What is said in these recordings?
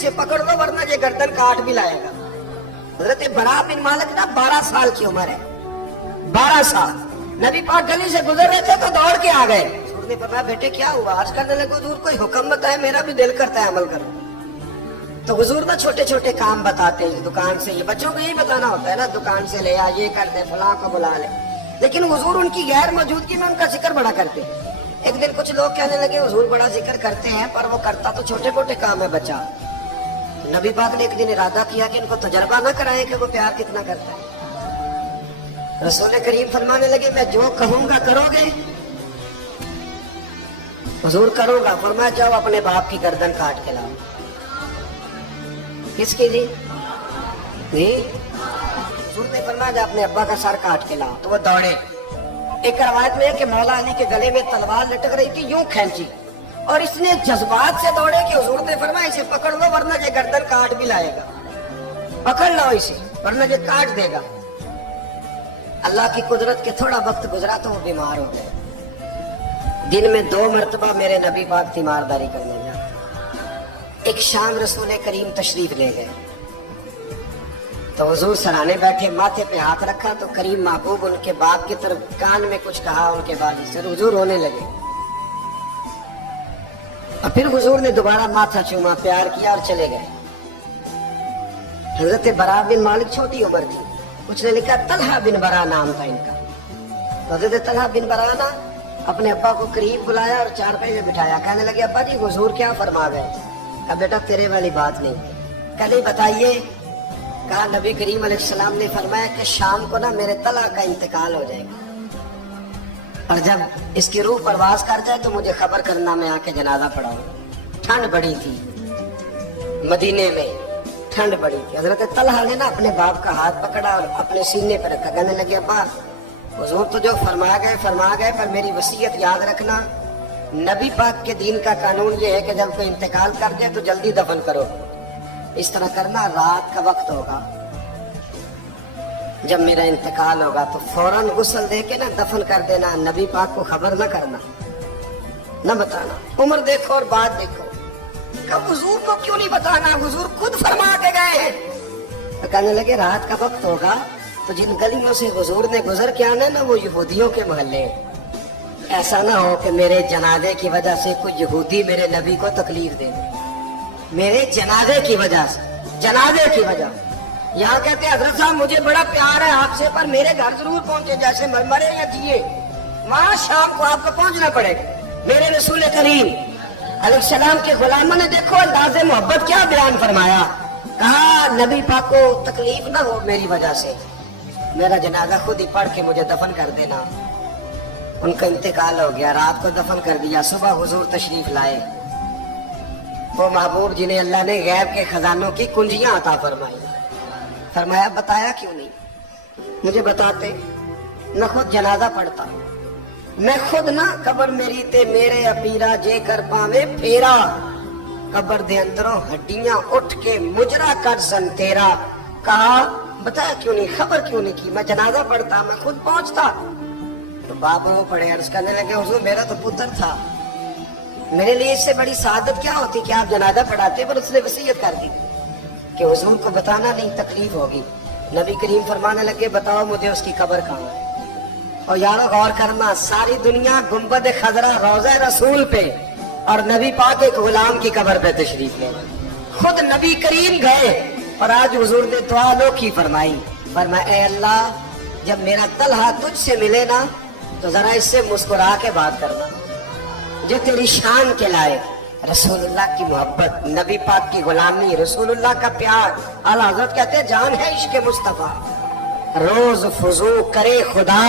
इसे पकड़ लो वरना ये गर्दन काट भी लाएगा। हजरत बरा बिन मालिक ना 12 साल की उम्र है, 12 साल। नबी पाक गली से गुजर रहे थे तो दौड़ के आ गए। हुजूर ने फरमाया बेटे क्या हुआ? आज करने लगे हुजूर कोई हुक्म बताए, मेरा भी दिल करता है अमल करो। तो हुजूर ना छोटे छोटे काम बताते हैं, दुकान से, ये बच्चों को यही बताना होता है ना, दुकान से ले आ, ये कर दे, फलां को बुला ले। लेकिन हुजूर उनकी गैर मौजूदगी में उनका जिक्र बड़ा करते हैं। एक दिन कुछ लोग कहने लगे हुजूर बड़ा जिक्र करते हैं पर वो करता तो छोटे मोटे काम है बच्चा। नबी पाक ने एक दिन इरादा किया कि इनको तजर्बा न कराएं कि वो प्यार कितना करता है। रसूल करीम फरमाने लगे मैं जो कहूंगा करोगे? हुजूर करूंगा। फरमाया जाओ अपने बाप की गर्दन काट के लाओ। किसकी जी? हुजूर ने फरमाया जा अपने अब्बा का सर काट के लाओ। तो वो दौड़े। एक रवायत में है कि मौला अली के गले में तलवार लटक रही थी, यूं खींची और इसने जज्बात से दौड़े कि हुजूर ने फरमाया इसे पकड़ लो वरना ये गर्दन काट भी लाएगा। पकड़ लो इसे वरना ये काट देगा। अल्लाह की कुदरत के थोड़ा वक्त गुजरा तो वो बीमार हो गए। दिन में 2 मरतबा मेरे नबी पाक तीमारदारी करने जाते। एक शाम रसूल करीम तशरीफ ले गए तो हुजूर सराहने बैठे, माथे पे हाथ रखा तो करीम महबूब उनके बाप की तरफ कान में कुछ कहा उनके वालिद से, हुजूर रोने लगे। और फिर हुजूर ने दोबारा माथा चूमा, प्यार किया और चले गए। हजरत बरा बिन मालिक छोटी उम्र थी, उसने लिखा तलहा बिन बरा नाम था इनका। तो हजरत तलहा बिन बरा ना अपने अब्बा को करीब बुलाया और चारपाई में बिठाया। कहने लगे अब्बा जी हुजूर क्या फरमा गए? कहा बेटा तेरे वाली बात नहीं। कल बताइए। कहा नबी करीम अलैहिस्सलाम ने फरमाया कि शाम को ना मेरे तला का इंतकाल हो जाएगा और जब इसकी रूह परवाज कर जाए तो मुझे खबर करना, मैं आके जनाजा पढ़ाऊं। ठंड बड़ी थी मदीने में, ठंड बड़ी थी। हजरत तलहा ने ना अपने बाप का हाथ पकड़ा और अपने सीने पर रखा। कहने लगे अब्बा हुजूर तो जो फरमा गए पर मेरी वसीयत याद रखना। नबी पाक के दीन का कानून ये है कि जब कोई इंतकाल कर जाए तो जल्दी दफन करो। इस तरह करना, रात का वक्त होगा जब मेरा इंतकाल होगा तो फौरन गुस्ल दे के ना दफन कर देना। नबी पाक को खबर न करना, न बताना। उम्र देखो और बात देखो। कब हुजूर को क्यों नहीं बताना? हुजूर खुद फरमा के गए हैं। तो कहने लगे रात का वक्त होगा तो जिन गलियों से हुजूर ने गुजर के आना ना वो यहूदियों के मोहल्ले। ऐसा ना हो कि मेरे जनाजे की वजह से कोई यहूदी मेरे नबी को तकलीफ दे दे। मेरे जनाजे की वजह से, जनाजे की वजह। यहाँ कहते हैं हजरत साहब मुझे बड़ा प्यार है आपसे पर मेरे घर जरूर पहुंचे, जैसे मरे या जिए वहां शाम को आपको पहुंचना पड़ेगा। मेरे रसूल करीम अलैहिस्सलाम के गुलामों ने देखो अंदाज़े मोहब्बत क्या बयान फरमाया। कहा नबी पाक को तकलीफ ना हो मेरी वजह से, मेरा जनाजा खुद ही पढ़ के मुझे दफन कर देना। उनका इंतकाल हो गया, रात को दफन कर दिया। सुबह हुजूर तशरीफ लाए। वो महबूब जिन्हें अल्लाह ने गैब के खजानों की कुंजियां अता फरमाई। फरमाया बताया क्यों नहीं? मुझे बताते, न खुद जनाजा पढ़ता, मैं खुद ना कबर मेरी ते मेरे अपीरा जे कर पावे फेरा। कबर दे अंदरों हड्डियां उठ के मुजरा कर सन तेरा। कहा बताया क्यों नहीं, खबर क्यों नहीं की? मैं जनाजा पढ़ता, मैं खुद पहुंचता। तो बाबू पढ़े अर्ज करने लगे हुजूर मेरा तो पुत्र था, मेरे लिए इससे बड़ी सादत क्या होती कि आप जनाजा पढ़ाते। पर उसने वसीयत कर दी कि हुजूर को बताना नहीं, तकलीफ होगी। नबी करीम फरमाने लगे बताओ मुझे उसकी कब्र कहाँ है। और यारो गौर करना, सारी दुनिया गुंबद खजरा रोज़ा रसूल पे और नबी पाक एक गुलाम की कब्र पे तशरीफ ले। खुद नबी करीम गए और आज हुजूर ने दुआ अनोखी फरमाई। फरमाया ऐ अल्लाह जब मेरा तलहा तुझसे मिले ना तो जरा इससे मुस्कुरा के बात करना, जो तेरी शान के लाए। रसूलुल्लाह की मोहब्बत, नबी पाक की गुलामी, रसूलुल्लाह का प्यार। आला हज़रत कहते हैं जान है इश्क़ मुस्तफ़ा, रोज फुजू करे खुदा।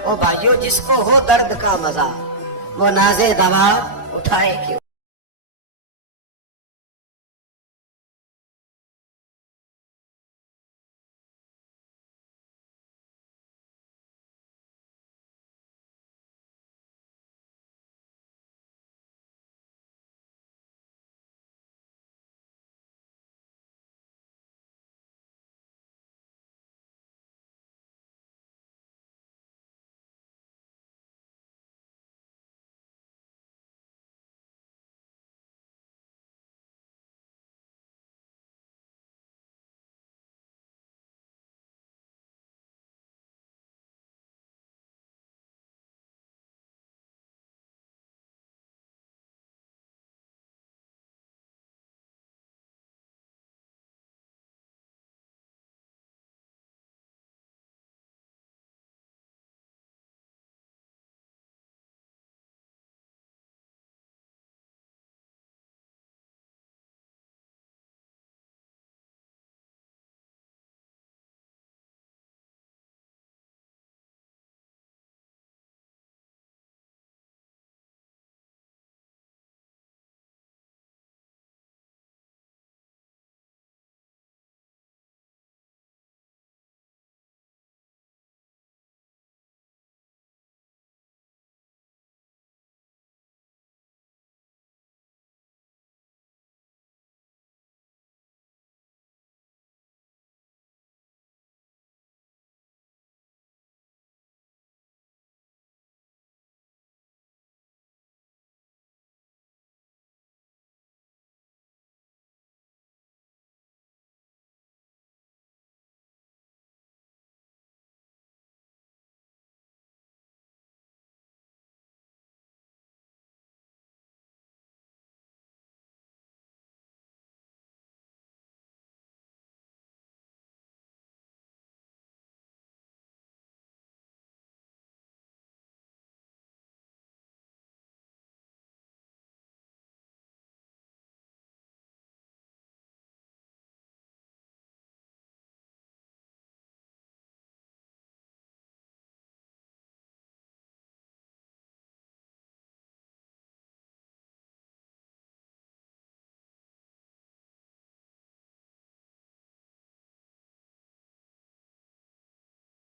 ओ भाइयों जिसको हो दर्द का मजा वो नाज़े दवा उठाए क्यों।